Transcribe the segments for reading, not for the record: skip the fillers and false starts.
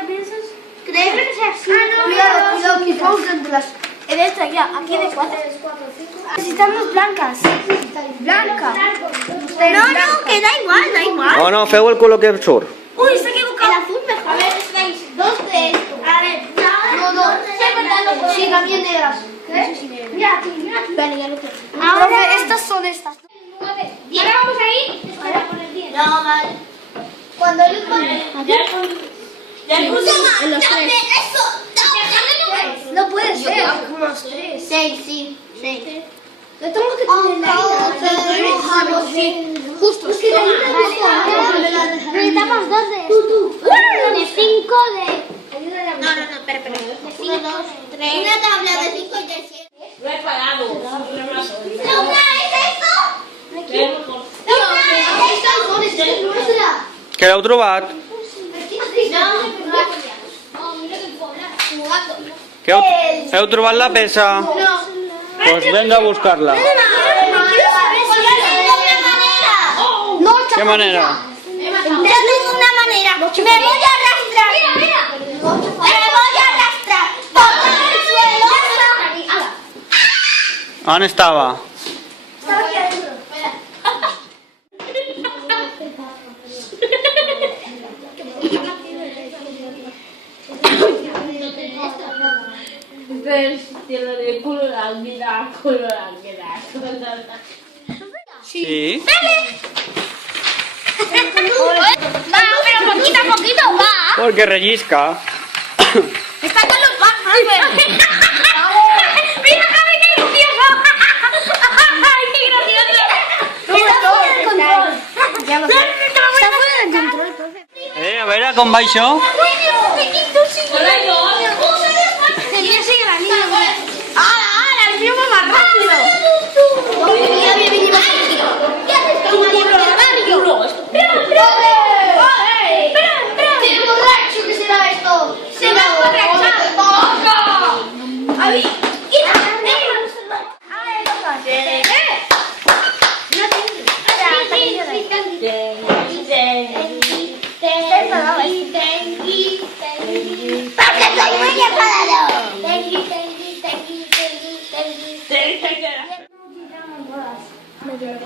¿Qué piensas? Creo que sea así. Cuidado, que vamos entre las... En esta ya, aquí de 4. Necesitamos blancas. Blanca. No, que da igual. No, no, feu el color que surt. Uy, se ha equivocado. El azul mejor. A ver, estáis 2 de esto. A ver, no. Sí, también negras. ¿Qué? Mira aquí. Vale, ya lo tengo. Ahora Estas son estas. 9. Ahora vamos a ir. Espera, por el 10. No, vale. Cuando él pone. En los 3. No puede ser. Unos 3. 6, sí. 6. Lo tengo que tener ahí. Justo. Necesitamos 2 de esto. De 5 de... No, espera. De 1, 2, 3. Una tabla de 5 y de 7. Lo he pagado. ¿Laura, es esto? Laura, es esto. Que l'heu trobat? Que heu trobat la peça? Pues venga a buscar-la. ¿Qué manera? Yo tengo una manera. Me voy a arrastrar. Por el suelo. On estava? Estilo de colorangida. Sí. Va, pero poquito a poquito va. Porque rellisca. Está con los bajos. Mira, Javi, qué gracioso. Ay, qué gracioso. Está fuera de control. Ya lo sé. Está fuera de control, profe. A veure com va això. Tenía sigue la niña. ¡Ahora! ¡El mío va más rápido! ¡Mira, venimos aquí! ¿Qué haces tú, María Mario? ¡Espera! ¡Qué borracho que será esto! ¡Se va a borrachar! ¡A mí!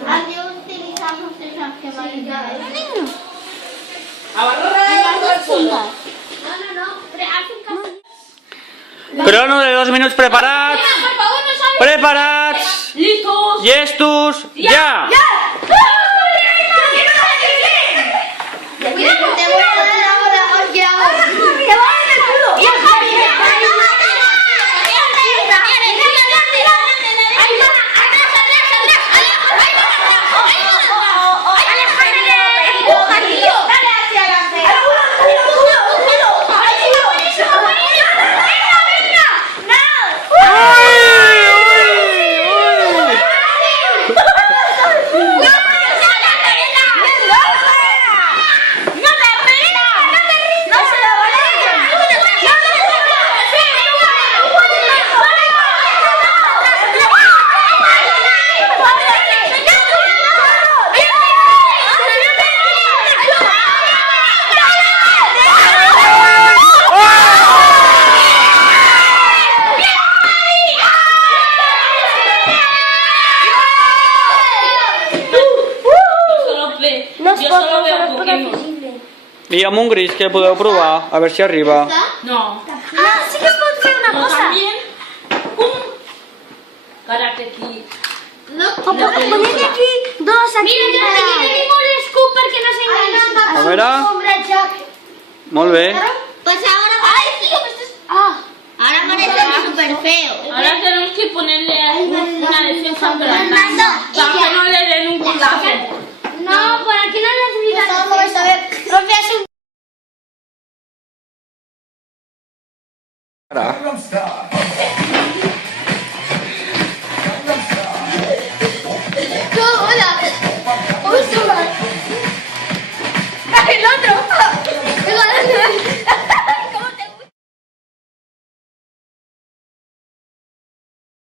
Aquí utilizamos esas que Crono de 2 minuts preparats. Preparats. ¡Listos! Llestos. Ja. Te voy a dar ahora, oye, ahora. Te voy a dar el culo. Y Yo solo veo Pokémon. I amb un gris que podeu provar, a veure si arriba. No. Ah, sí que puedo hacer una No, cosa. también un Karate Kid. O poned aquí 2 aquí. mira, aquí tenemos el scooper que nos engaña. A veure. Molt bé. Pues ahora parece... Ahora parece súper feo. Ahora tenemos que ponerle una defensa grande Fernando, para que no le den un culazo. No, por aquí no necesitas. ¿Cómo vais a ver? Profe, es un... Ara. Don't stop.